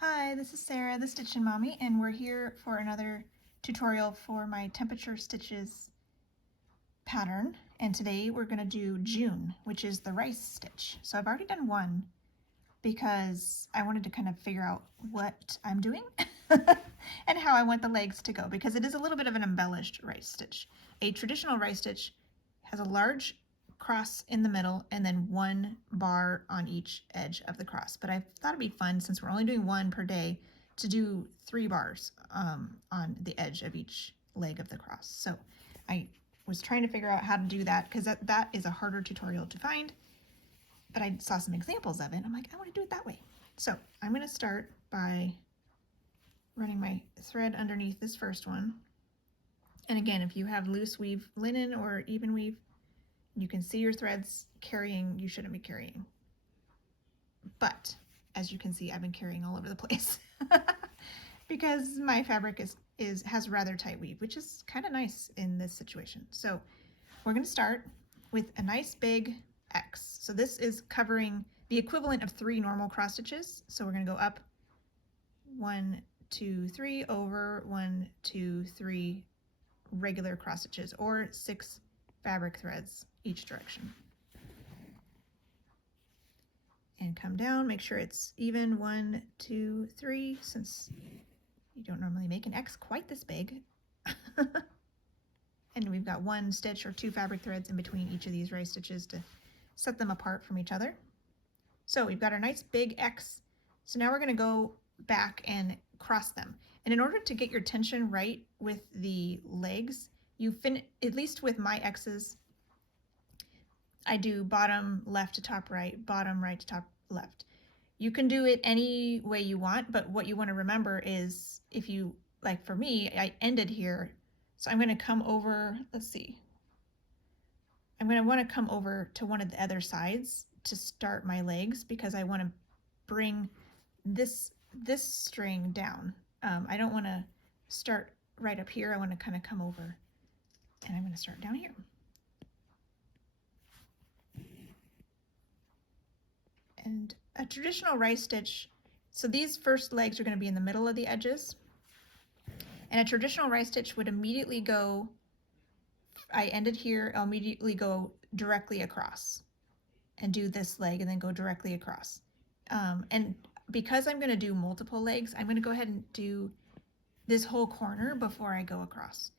Hi, this is Sarah, the Stitchin Mommy, and we're here for another tutorial for my temperature stitches pattern. And today we're going to do June, which is the rice stitch. So I've already done one because I wanted to kind of figure out what I'm doing and how I want the legs to go, because it is a little bit of an embellished rice stitch. A traditional rice stitch has a large cross in the middle and then one bar on each edge of the cross. But I thought it'd be fun, since we're only doing one per day, to do 3 bars on the edge of each leg of the cross. So I was trying to figure out how to do that, because that is a harder tutorial to find, but I saw some examples of it and I'm like, I want to do it that way. So I'm going to start by running my thread underneath this first one. And again, if you have loose weave linen or even weave, you can see your threads carrying, you shouldn't be carrying. But as you can see, I've been carrying all over the place because my fabric has rather tight weave, which is kind of nice in this situation. So we're going to start with a nice big X. So this is covering the equivalent of 3 normal cross stitches. So we're going to go up 1, 2, 3 over 1, 2, 3 regular cross stitches, or 6 fabric threads each direction. And come down, make sure it's even, 1, 2, 3, since you don't normally make an X quite this big. And we've got 1 stitch or 2 fabric threads in between each of these rice stitches to set them apart from each other. So we've got our nice big X. So now we're going to go back and cross them. And in order to get your tension right with the legs, at least with my X's, I do bottom left to top right, bottom right to top left. You can do it any way you want, but what you want to remember is, if you, like for me, I ended here, so I'm going to come over, let's see, I'm going to want to come over to one of the other sides to start my legs, because I want to bring this string down. I don't want to start right up here. I want to kind of come over, and I'm going to start down here. And a traditional rice stitch, so these first legs are going to be in the middle of the edges, and a traditional rice stitch would immediately go, I ended here, I'll immediately go directly across and do this leg and then go directly across. And because I'm going to do multiple legs, I'm going to go ahead and do this whole corner before I go across.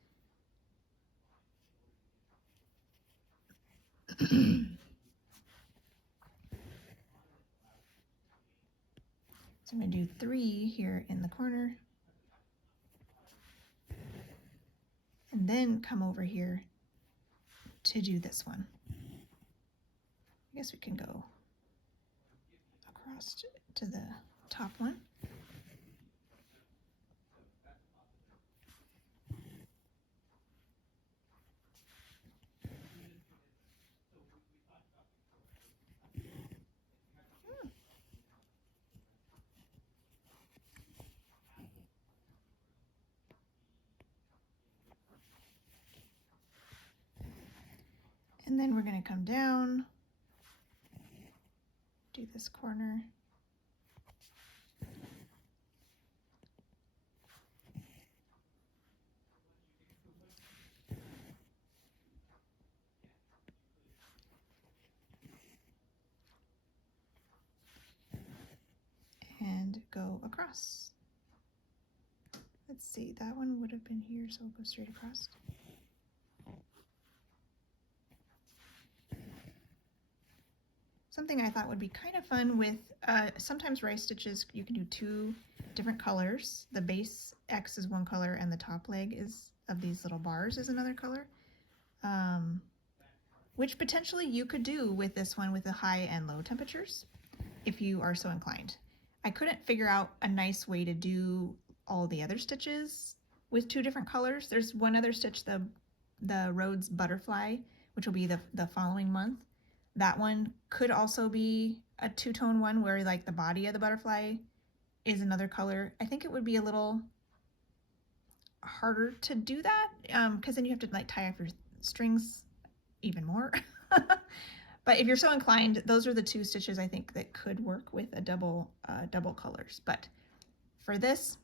So I'm going to do 3 here in the corner, and then come over here to do this one. I guess we can go across to the top one. And then we're going to come down, do this corner. And go across. Let's see, that one would have been here, so we'll go straight across. Something I thought would be kind of fun with, sometimes rice stitches, you can do 2 different colors. The base X is one color and the top leg is of these little bars is another color, which potentially you could do with this one with the high and low temperatures if you are so inclined. I couldn't figure out a nice way to do all the other stitches with 2 different colors. There's one other stitch, the Rhodes Butterfly, which will be the following month. That one could also be a 2-tone one where like the body of the butterfly is another color. I think it would be a little harder to do that, because then you have to like tie up your strings even more. But if you're so inclined, those are the 2 stitches I think that could work with a double colors. But for this,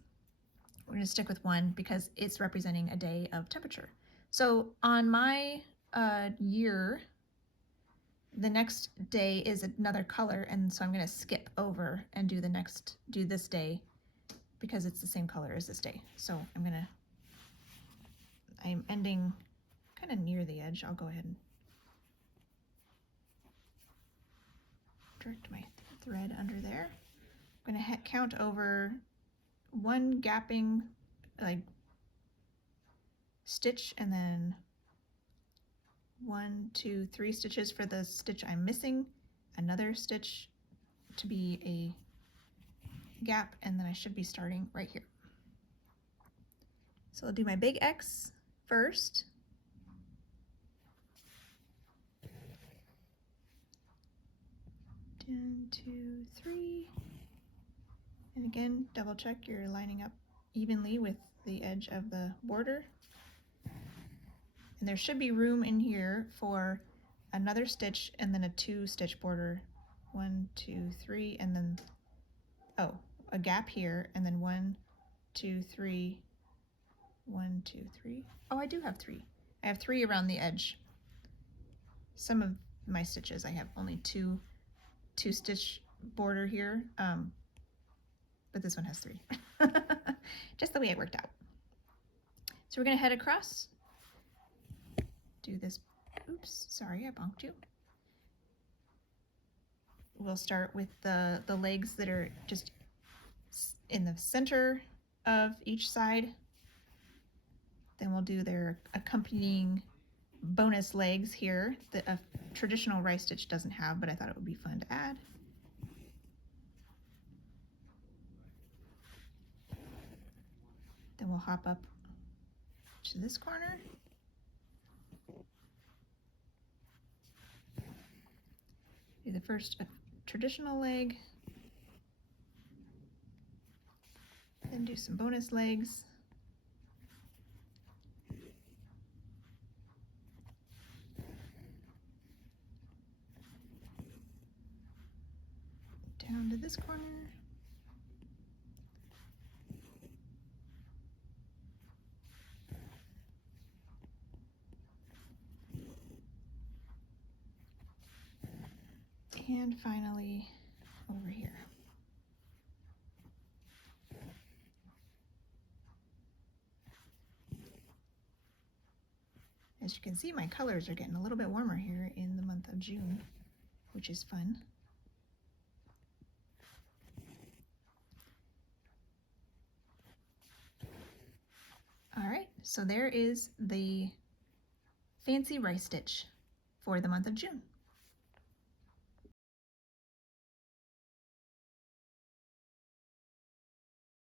we're going to stick with 1 because it's representing a day of temperature. So on my year, the next day is another color, and so I'm going to skip over and do this day because it's the same color as this day. So I'm ending kind of near the edge. I'll go ahead and direct my thread under there. I'm going to count over 1 gapping like stitch, and then 1, 2, 3 stitches for the stitch I'm missing, another stitch to be a gap, and then I should be starting right here. So I'll do my big X first. One, 2, 3. And again, double check you're lining up evenly with the edge of the border. And there should be room in here for another stitch and then a 2-stitch border. 1, 2, 3, and then, oh, a gap here, and then 1, 2, 3, 1, 2, 3. Oh, I do have 3. I have 3 around the edge. Some of my stitches I have only 2-stitch border here, but this one has 3. Just the way it worked out. So we're going to head across. Do this. Oops, sorry, I bonked you. We'll start with the legs that are just in the center of each side. Then we'll do their accompanying bonus legs here that a traditional rice stitch doesn't have, but I thought it would be fun to add. Then we'll hop up to this corner. Do the first traditional leg, then do some bonus legs. Down to this corner. And finally over here. As you can see, my colors are getting a little bit warmer here in the month of June, which is fun. All right, so there is the fancy rice stitch for the month of June.